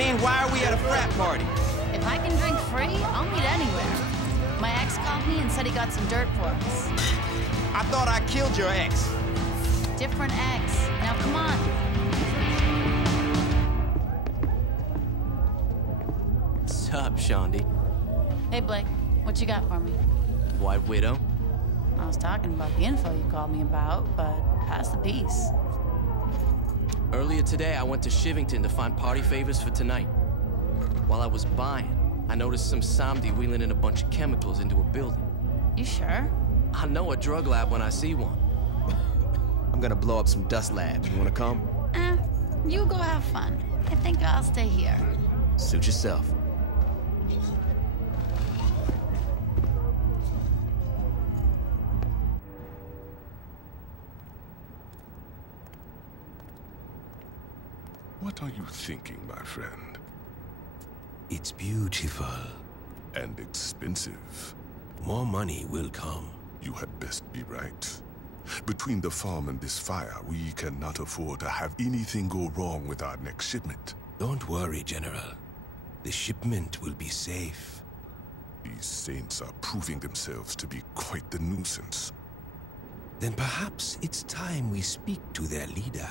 mean, why are we at a frat party? If I can drink free, I'll meet anywhere. My ex called me and said he got some dirt for us. I thought I killed your ex. Different ex. Now come on. What's up, Shondi? Hey, Blake, what you got for me? White Widow? I was talking about the info you called me about, but pass the piece. Earlier today, I went to Shivington to find party favors for tonight. While I was buying, I noticed some samedi wheeling in a bunch of chemicals into a building. You sure? I know a drug lab when I see one. I'm gonna blow up some dust labs. You wanna come? You go have fun. I think I'll stay here. Suit yourself. What are you thinking, my friend? It's beautiful. And expensive. More money will come. You had best be right. Between the farm and this fire, we cannot afford to have anything go wrong with our next shipment. Don't worry, General. The shipment will be safe. These saints are proving themselves to be quite the nuisance. Then perhaps it's time we speak to their leader.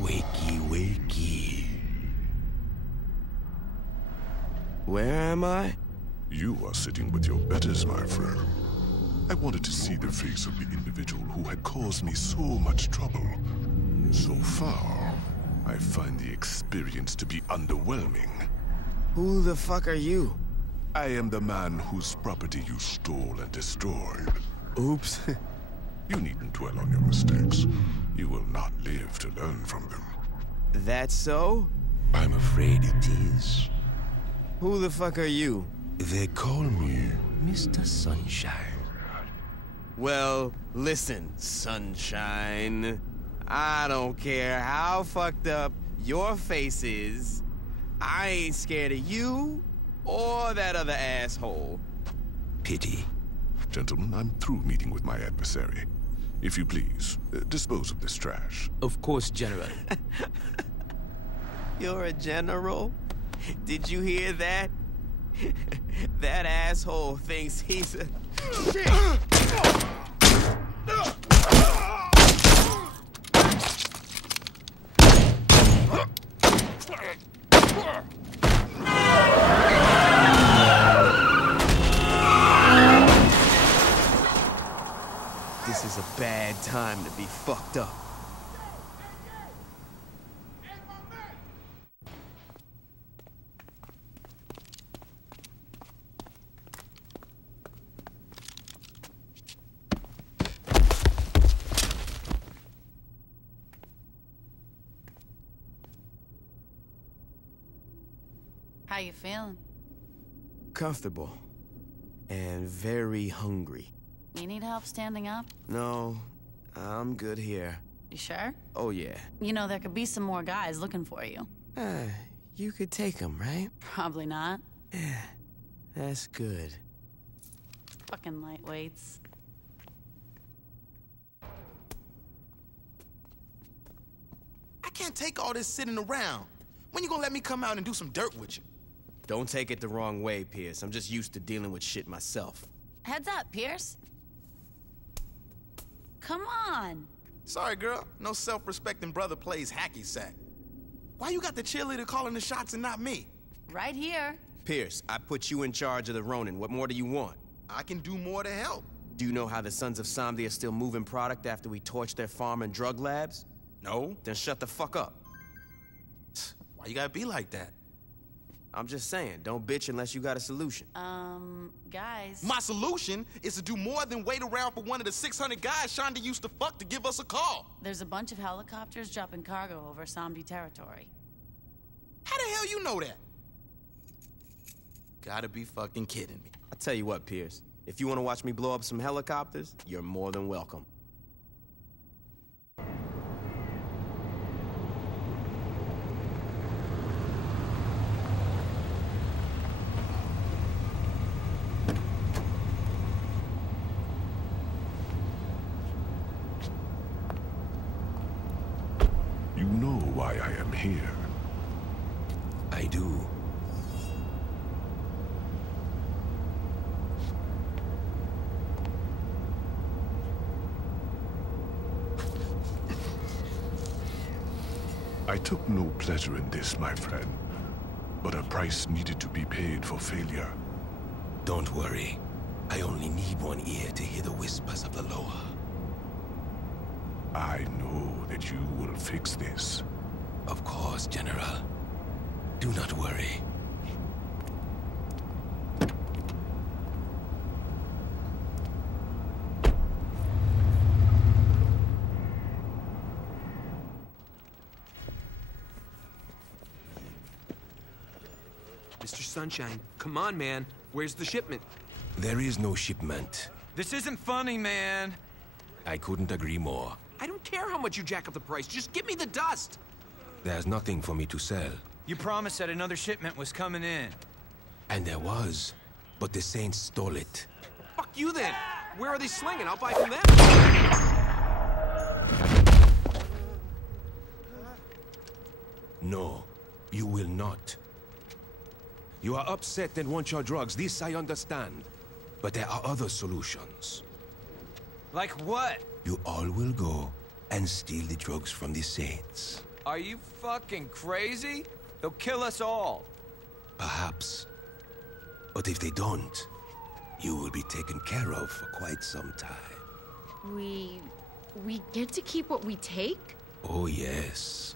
Wakey. Where am I? You are sitting with your betters, my friend. I wanted to see the face of the individual who had caused me so much trouble. So far, I find the experience to be underwhelming. Who the fuck are you? I am the man whose property you stole and destroyed. Oops. You needn't dwell on your mistakes. You will not live to learn from them. That's so? I'm afraid it is. Who the fuck are you? They call me Mr. Sunshine. Well, listen, Sunshine. I don't care how fucked up your face is. I ain't scared of you or that other asshole. Pity. Gentlemen, I'm through meeting with my adversary. If you please, dispose of this trash. Of course, General. You're a general? Did you hear that? That asshole thinks he's a... Shit! This is a bad time to be fucked up. How you feeling? Comfortable. And very hungry. You need help standing up? No, I'm good here. You sure? Oh, yeah. You know, there could be some more guys looking for you. You could take them, right? Probably not. Yeah, that's good. Fucking lightweights. I can't take all this sitting around. When you gonna let me come out and do some dirt with you? Don't take it the wrong way, Pierce. I'm just used to dealing with shit myself. Heads up, Pierce. Come on. Sorry, girl. No self-respecting brother plays hacky sack. Why you got the cheerleader calling the shots and not me? Right here. Pierce, I put you in charge of the Ronin. What more do you want? I can do more to help. Do you know how the Sons of Samedi are still moving product after we torched their farm and drug labs? No? Then shut the fuck up. Why you gotta be like that? I'm just saying, don't bitch unless you got a solution. Guys. My solution is to do more than wait around for one of the 600 guys Shonda used to fuck to give us a call. There's a bunch of helicopters dropping cargo over Samedi territory. How the hell you know that? Gotta be fucking kidding me. I'll tell you what, Pierce. If you want to watch me blow up some helicopters, you're more than welcome. why I am here? I do. I took no pleasure in this, my friend. But a price needed to be paid for failure. Don't worry. I only need one ear to hear the whispers of the Loa. I know that you will fix this. Of course, General. Do not worry. Mr. Sunshine, come on, man. Where's the shipment? There is no shipment. This isn't funny, man. I couldn't agree more. I don't care how much you jack up the price. Just give me the dust. There's nothing for me to sell. You promised that another shipment was coming in. And there was, but the Saints stole it. Fuck you, then. Where are they slinging? I'll buy from them. No, you will not. You are upset and want your drugs, this I understand. But there are other solutions. Like what? You all will go and steal the drugs from the Saints. Are you fucking crazy? They'll kill us all. Perhaps. But if they don't, you will be taken care of for quite some time. We get to keep what we take? Oh yes.